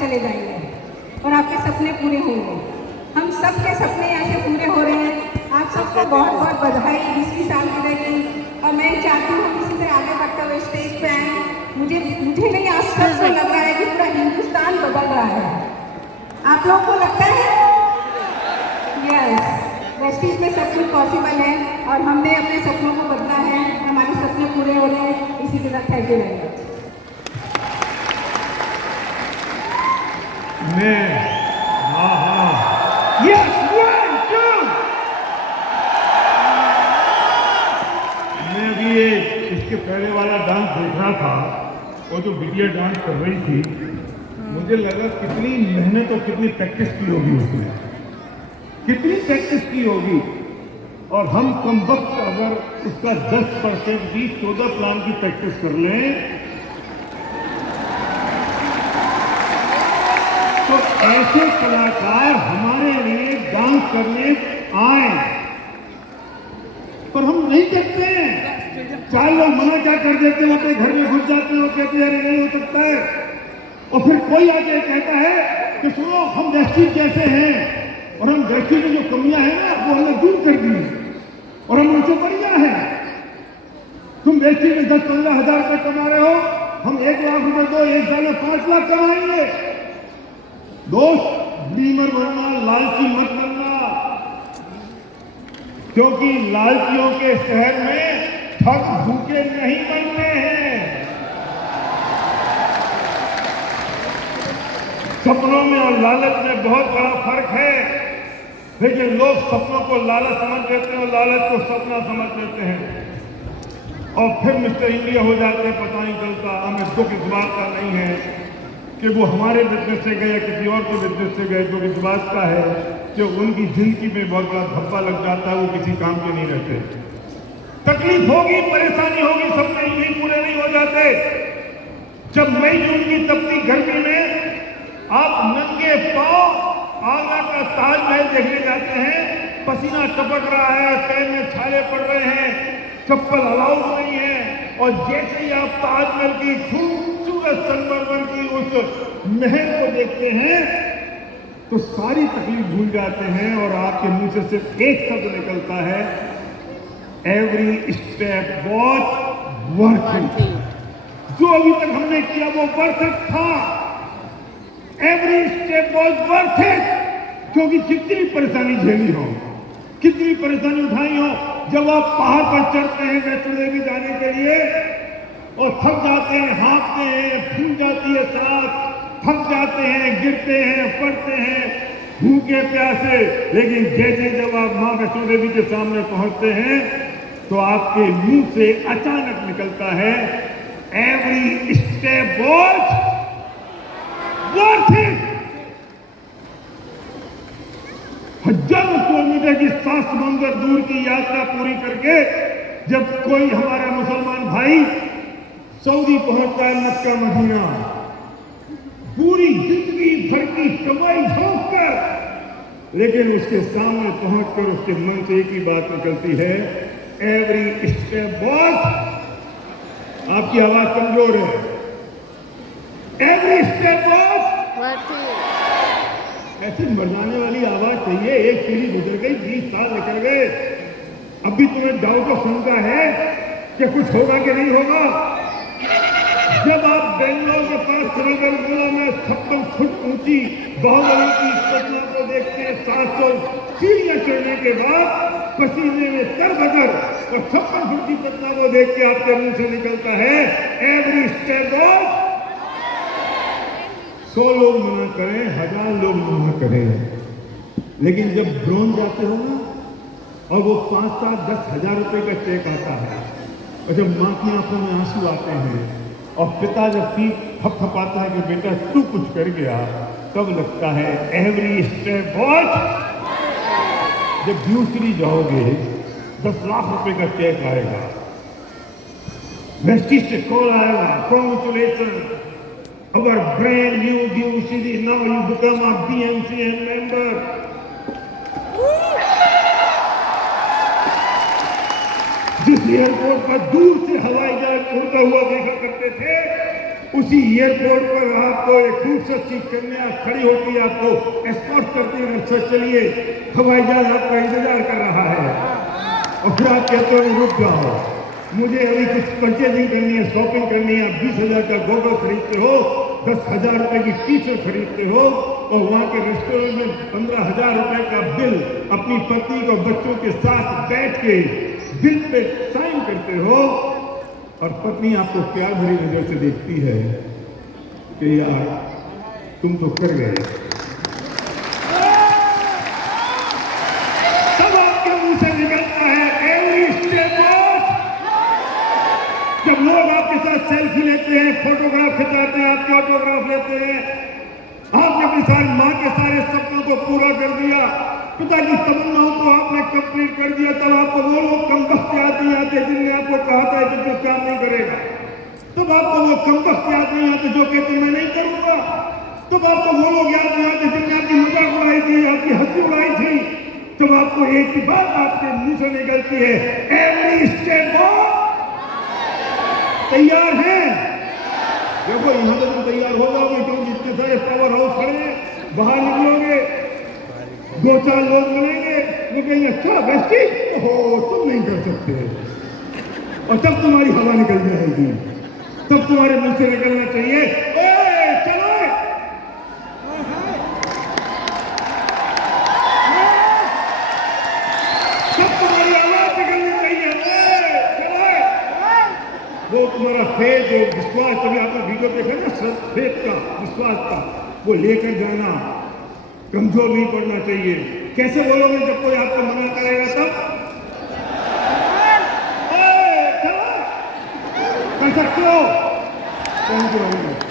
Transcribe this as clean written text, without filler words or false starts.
चले जाएंगे और आपके सपने पूरे होंगे। हम सबके सपने ऐसे पूरे हो रहे हैं। आप सबको बहुत बहुत बधाई 20वीं सालगिरह की। और मैं चाहती हूँ किसी से आगे बढ़ते हुए स्टेज पे आए। मुझे नहीं, आप सबको लग रहा है कि पूरा हिंदुस्तान बदल रहा है। आप लोगों को लगता है? यस, वेस्टीज में सब कुछ पॉसिबल है और हमने अपने सपनों को बदला है। हमारे सपने पूरे हो रहे हैं। इसी के साथ thank you very much. Yes, 1 2 मैं अभी ये इसके पहले वाला डांस देख रहा था, वो जो बिटिया डांस कर रही थी, मुझे लगा कितनी मेहनत और कितनी प्रैक्टिस की होगी उसने, कितनी प्रैक्टिस की होगी। और हम कम वक्त अगर उसका 10% भी 14 प्लान की प्रैक्टिस कर लें तो ऐसे कलाकार हमारे लिए डांस करने आए, पर हम नहीं करते हैं। 4 लोग मना क्या कर देते हैं, अपने घर में घुस जाते हैं और कहते हैं अरे नहीं हो सकता है। और फिर कोई आके कहता है कि सुनो हम वेस्टीज जैसे हैं और हम वेस्टीज में जो कमियां हैं ना वो हमने दूर कर दी और हम उनसे बढ़िया हैं। तुम वेस्टीज में 10-15 हजार रुपए कमा रहे हो, हम 1 लाख रुपए दो, 1 साल में 5 लाख कमाएंगे। दोस्त, ड्रीमर बनना, लालची मत बनना, क्योंकि लालचियों के शहर में ठग भूखे नहीं बनते हैं। सपनों में और लालच में बहुत बड़ा फर्क है। लेकिन लोग सपनों को लालच समझ लेते हैं और लालच को सपना समझ लेते हैं और फिर मिस्टर इंडिया हो जाते हैं, पता नहीं चलता। हमें दुख इस बात का नहीं है कि वो हमारे बिजनेस से गए या किसी और के बिजनेस से गए, जो इस बात का है कि उनकी जिंदगी में बहुत बड़ा धब्बा लग जाता है, वो किसी काम के नहीं रहते। तकलीफ होगी, परेशानी होगी, सपने यूं ही पूरे नहीं हो जाते। जब मई जून की तपती गर्मी में आप नंगे पांव आगरा का ताजमहल देखने जाते हैं, पसीना टपक रहा है, पैर में छाले पड़ रहे हैं, चप्पल अलाउड नहीं है, और जैसे ही आप ताजमहल की खूबसूरत संगमरमर की उस महल को देखते हैं तो सारी तकलीफ भूल जाते हैं और आपके मुंह से सिर्फ एक शब्द निकलता है, every step was worth it. जो अभी तक हमने किया वो वर्थ इट था। Every step was worth it, क्योंकि कितनी परेशानी झेली हो, कितनी परेशानी उठाई हो। जब आप पहाड़ पर चढ़ते हैं वैष्णो देवी जाने के लिए और थक जाते हैं, हाँफते हैं, फूल जाती है सांस, थक जाते हैं, गिरते हैं, पड़ते हैं, भूखे प्यासे, लेकिन जैसे जब आप मां वैष्णो देवी के सामने पहुंचते हैं तो आपके मुंह से अचानक निकलता है, every step was worth it. हजारों किलोमीटर की सांस समंदर दूर की यात्रा पूरी करके जब कोई हमारा मुसलमान भाई सऊदी पहुंचता है, मक्का मदीना, पूरी जिंदगी भर की कमाई झोंक कर, लेकिन उसके सामने पहुंचकर उसके मन से एक ही बात निकलती है, एवरी स्टेप वॉज। आपकी आवाज कमजोर है। एवरी स्टेप वॉज ऐसी मरजाने वाली आवाज चाहिए। एक पीढ़ी गुजर गई, 20 साल निकल गए, अब भी तुम्हें डाउट और शंका है कि कुछ होगा कि नहीं होगा। जब आप बेंगलोर के पास श्रीनगर जिला में 56 फुट ऊंची बाहुबली की प्रतिमा को देखते हैं, 700 सीढ़ियां चढ़ने के बाद पसीने में तरबतर, और 56 फुट की प्रतिमा को देख के आपके मुंह से निकलता है, एवरी स्टेप वॉज। 100 लोग मना करें, 1000 लोग मना करें, लेकिन जब ड्रोन जाते हो ना और वो 5-7-10 हजार रुपए का चेक आता है और जब माँ की आंखों में आंसू आते हैं और पिता जब पीठ थपथपाता है कि बेटा तू कुछ कर गया, तब लगता है एवरी स्टेप वॉच। जब दूसरी जाओगे 10 लाख रुपए का चेक आएगा, वेस्टीज से कॉल आएगा, congratulation, our brand new city, now you become a BMCN member. जिस एयरपोर्ट पर दूर से हवाई जहाज उड़ता हुआ देखा करते थे, उसी एयरपोर्ट पर आपको एक खूबसूरत सी कन्या खड़ी होती है, आपको एस्कॉर्ट करती है, अच्छा चलिए हवाई जहाज आपका इंतजार कर रहा है, और फिर आप कहते हो रुक जाओ, मुझे अभी कुछ परचेजिंग करनी है, शॉपिंग करनी है। 20,000 का गोगल खरीदते हो, 10,000 रुपए की टी शर्ट खरीदते हो, और वहां के रेस्टोरेंट में 15,000 रुपए का बिल अपनी पत्नी को बच्चों के साथ बैठ के बिल पे साइन करते हो, और पत्नी आपको प्यार भरी नजर से देखती है कि यार तुम तो कर गए। तब आपके मुंह से निकलता है एवरी स्टेप वॉच। जब लोग आपके साथ सेल्फी लेते हैं, फोटोग्राफ खिंचाते हैं, आपके ऑटोग्राफ लेते हैं, आपने अपनी सारी माँ के सारे सपनों को पूरा कर दिया, पिता की तमन्नाओं को आपने कंप्लीट कर दिया, तब आपको वो लोग कमबख्त याद नहीं आते जिनने आपको कहा था कि जो काम नहीं करेगा। तब आपको वो कमबख्त याद नहीं आते जो कहते मैं नहीं करूंगा। तब आपको वो लोग याद नहीं आते जिनने आपकी मजाक उड़ाई थी, आपकी हंसी उड़ाई थी। तब आपको एक ही बात आपके मुंह से निकलती है, एवरी स्टेप तैयार है। देखो यहां तक तो तैयार हो जाओगे, क्योंकि इतने सारे पावर हाउस खड़े हैं, बाहर निकलोगे 2-4 लोग मिलेंगे, वो कहेंगे अच्छा बेस्टी हो तुम नहीं कर सकते, और तब तुम्हारी हवा निकल जाएगी। तब तुम्हारे मुंह से निकलना चाहिए ओए चलो, तब तुम्हारी आवाज निकलनी चाहिए ओए चलो। वो तुम्हारा फेथ, जो विश्वास, तभी आपने वीडियो देखा ना, फेथ का, विश्वास का, वो लेकर जाना, कमजोर नहीं पड़ना चाहिए। कैसे बोलोगे जब कोई आपको मना करेगा? तब चलो कर सकते हो। Thank you.